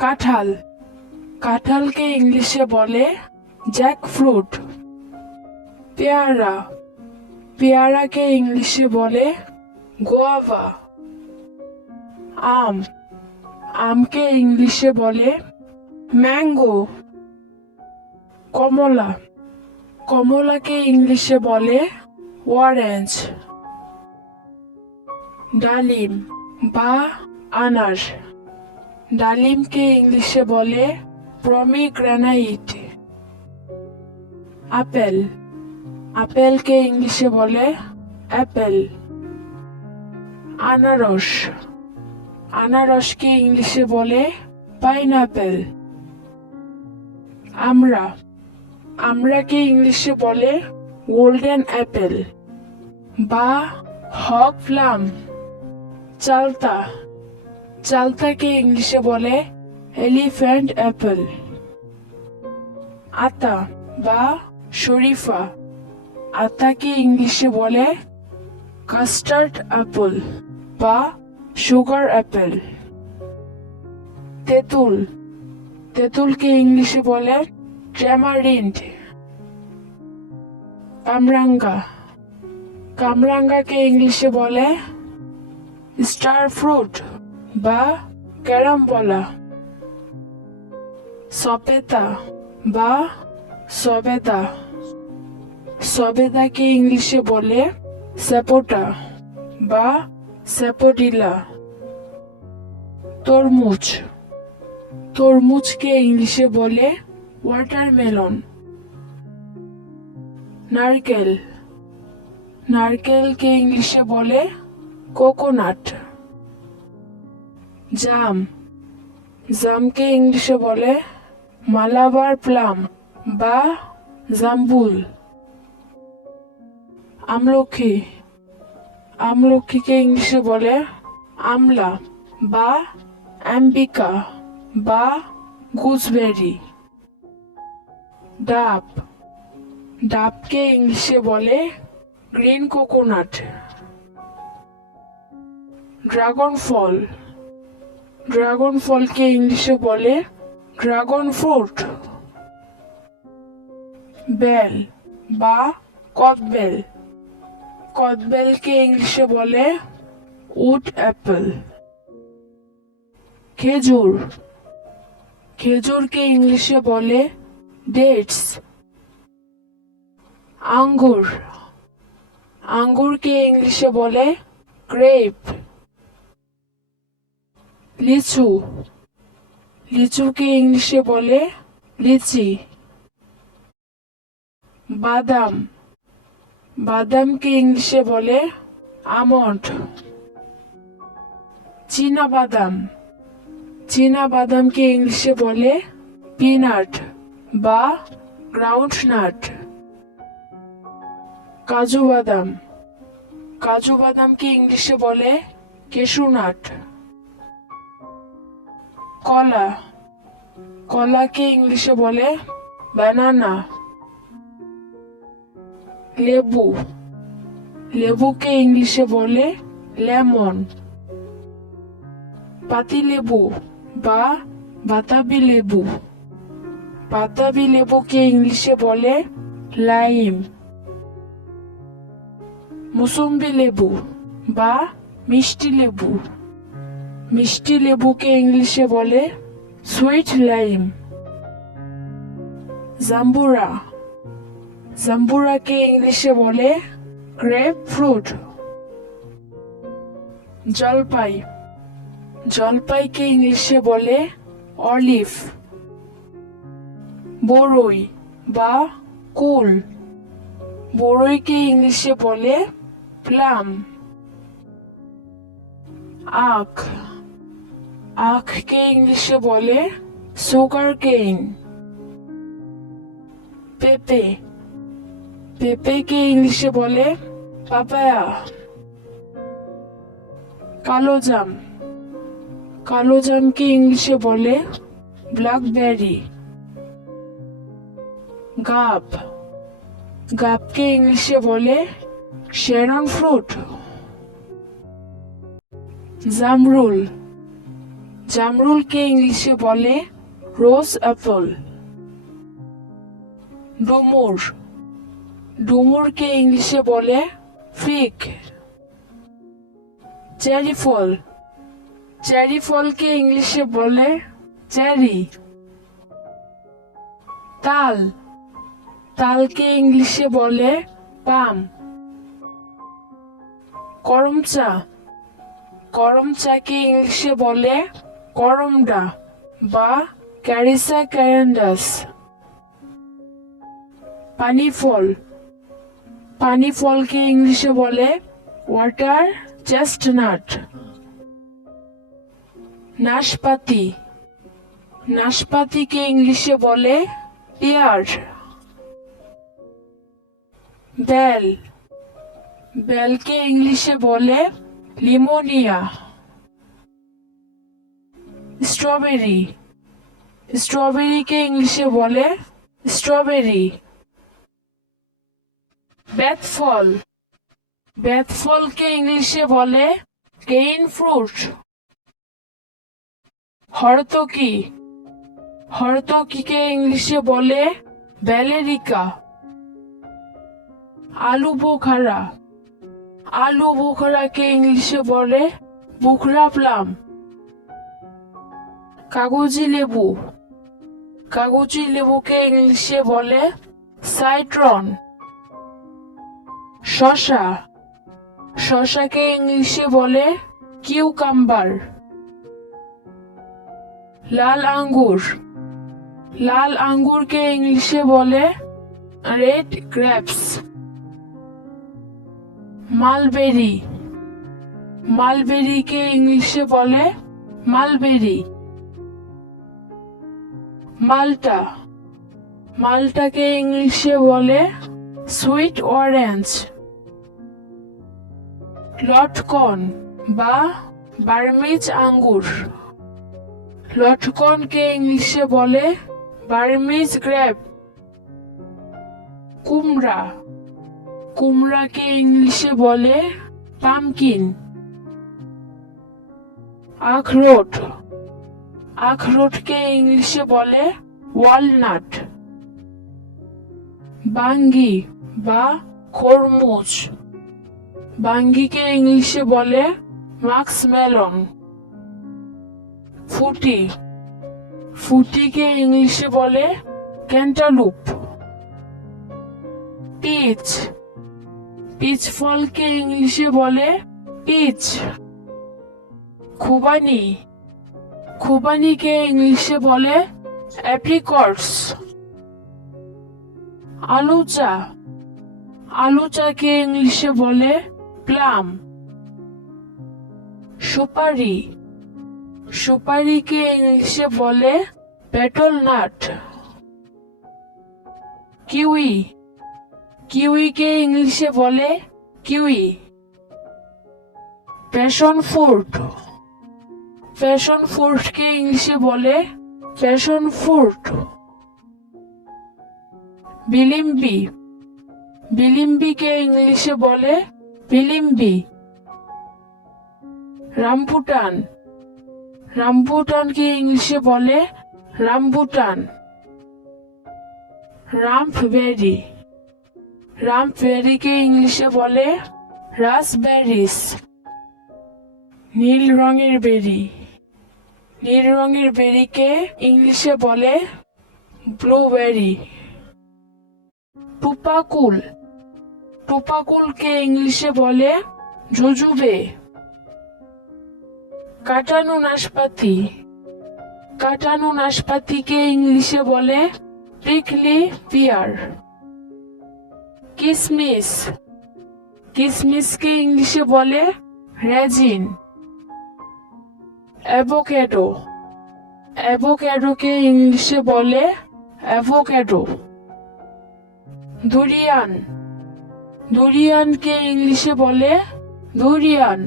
কাঁঠাল, কাঁঠালকে ইংলিশে বলে জ্যাকফ্রুট। পেয়ারা, পেয়ারাকে ইংলিশে বলে গোয়াভা। আম, আমকে ইংলিশে বলে ম্যাঙ্গো। কমলা, কমলাকে ইংলিশে বলে অরেঞ্জ। ডালিম বা আনার, ডালিমকে ইংলিশে বলে পমিগ্রেনেট। আপেল, আপেলকে ইংলিশে বলে অ্যাপেল। আনারস, আনারসকে ইংলিশে বলে পাইনঅ্যাপেল। আমড়া, আমড়াকে ইংলিশে বলে গোল্ডেন অ্যাপেল বা হক প্লাম। চালতা, চালতাকে ইংলিশে বলে এলিফ্যান্ট অ্যাপেল। আতা বা শরীফা, আতাকে ইংলিশে বলে কাস্টার্ড অ্যাপল বা সুগার অ্যাপেল। তেঁতুল, তেঁতুলকে ইংলিশে বলে ট্যামারিন্ড। কামরাঙ্গা, কামরাঙ্গাকে ইংলিশে বলে স্টার ফ্রুট বা ক্যারামবলা। সপেতা বা সবেদা, সবেদাকে ইংলিশে বলে স্যাপোটা বা স্যাপোডিলা। তরমুজ, তরমুজকে ইংলিশে বলে ওয়াটারমেলন। নারকেল, নারকেলকে ইংলিশে বলে কোকোনাট। জাম, জামকে ইংলিশে বলে মালাবার প্লাম বা জাম্বুল। আমলকি, আমলকিকে ইংলিশে বলে আমলা বা অ্যাম্বিকা বা গুজবেরি। ডাব, ডাবকে ইংলিশে বলে গ্রিন কোকোনাট। ড্রাগন ফল, ড্রাগন ফলকে ইংলিশে বলে ড্রাগন ফ্রুট। বেল বা কদবেল, কদবেলকে ইংলিশে বলে উড অ্যাপেল। খেজুর, খেজুরকে ইংলিশে বলে ডেটস। আঙ্গুর, আঙ্গুরকে ইংলিশে বলে গ্রেপ। লিচু, লিচুকে ইংলিশে বলে লিচি। বাদাম, বাদামকে ইংলিশে বলে আমন্ড। চীনা বাদাম, চীনা বাদামকে ইংলিশে বলে পিনাট বা গ্রাউন্ডনাট। কাজু বাদাম, কাজু বাদামকে ইংলিশে বলে কেশুনাট। কলা, কলাকে ইংলিশে বলে ব্যানানা। লেবু, লেবুকে ইংলিশে বলে লেমন। পাতিলেবু বা বাতাবি লেবু, বাতাবি লেবুকে ইংলিশে বলে লাইম। মুসম্বি লেবু বা মিষ্টি লেবু, মিষ্টি লেবুকে ইংলিশে বলে সুইট লাইম। জাম্বুরা, জাম্বুরাকে ইংলিশে বলে গ্রেপ ফ্রুট। জলপাই, জলপাইকে ইংলিশে বলে অলিভ। বরই বা কুল, বরইকে ইংলিশে বলে প্লাম। আখ, আখকে ইংলিশে বলে সুগার কেইন। পেঁপে, পেঁপেকে ইংলিশে বলে পাপায়া। কালোজাম, কালোজামকে ইংলিশে বলে ব্ল্যাকবেরি। গাব, গাবকে ইংলিশে বলে শেরন ফ্রুট। জামরুল, জামরুলকে ইংলিশে বলে রোজ অ্যাপল। ডুমুর, ডুমুরকে ইংলিশে বলে ফিগ। চেরি ফল, চেরি ফলকে ইংলিশে বলে চেরি। তাল, তালকে ইংলিশে বলে পাম। করমচা, করমচাকে ইংলিশে বলে করমডা বা ক্যারিসা ক্যারেন্ডাস। পানি ফল, পানি ফলকে ইংলিশে বলে ওয়াটার চেস্টনাট। নাশপাতি, নাশপাতিকে ইংলিশে বলে পেয়ার। বেল, বেলকে ইংলিশে বলে লিমোনিয়া। স্ট্রবেরি, স্ট্রবেরিকে ইংলিশে বলে স্ট্রবেরি। বেতফল, বেতফলকে ইংলিশে বলে কেইন ফ্রুট। হরতকি, হরতকিকে ইংলিশে বলে ব্যালেরিকা। আলু বোখারা, আলু বোখারাকে ইংলিশে বলে বুখরা প্লাম। কাগজি লেবু, কাগজি লেবুকে ইংলিশে বলে সাইট্রন। শসা, শসাকে ইংলিশে বলে কিউকাম্বার। লাল আঙ্গুর, লাল আঙ্গুরকে ইংলিশে বলে রেড গ্রেপস। মালবেরি, মালবেরিকে ইংলিশে বলে মালবেরি। মাল্টা, মাল্টাকে ইংলিশে বলে সুইট অরেঞ্জ। লটকন বা বার্মিজ আঙ্গুর, লটকনকে ইংলিশে বলে বার্মিজ গ্রেপ। কুমড়া, কুমড়াকে ইংলিশে বলে পামকিন। আখরোট, আখরোটকে ইংলিশে বলে ওয়ালনাট। বাঙ্গি বা খরমুজ, বাঙ্গিকে ইংলিশে বলে মাস্কমেলন। ফুটি, ফুটিকে ইংলিশে বলে ক্যান্টালুপ। পিচ, পিচ ফলকে ইংলিশে বলে পিচ। খুবানি, খুবানিকে ইংলিশে বলে অ্যাপ্রিকটস। আলুচা, আলুচাকে ইংলিশে বলে প্লাম। সুপারি, সুপারিকে ইংলিশে বলে পেটল নাট। কিউই, কিউইকে ইংলিশে বলে কিউই। প্যাশন ফ্রুট, প্যাশন ফ্রুটকে ইংলিশে বলে প্যাশন ফ্রুট। বিলিম্বি, বিলিম্বিকে ইংলিশে বলে বিলিম্বি। রামবুটান, রামবুটানকে ইংলিশে বলে রামবুটান। রাম্পবেরি, রাম্পবেরিকে ইংলিশে বলে রাসবেরিস। নীল রঙের বেরি, নীল রঙের বেরিকে ইংলিশে বলে ব্লুবেরি। টুপাকুল, টুপাকুলকে ইংলিশে বলে জুজুবে। কাটানো নাশপাতি, কাটানো নাশপাতিকে ইংলিশে বলে প্রিকলি পিয়ার। কিসমিস, কিসমিসকে ইংলিশে বলে রেজিন। অ্যাভোক্যাডো, অ্যাভোক্যাডোকে ইংলিশে বলে অ্যাভোক্যাডো। দুরিয়ান, দুরিয়ানকে ইংলিশে বলে দুরিয়ান।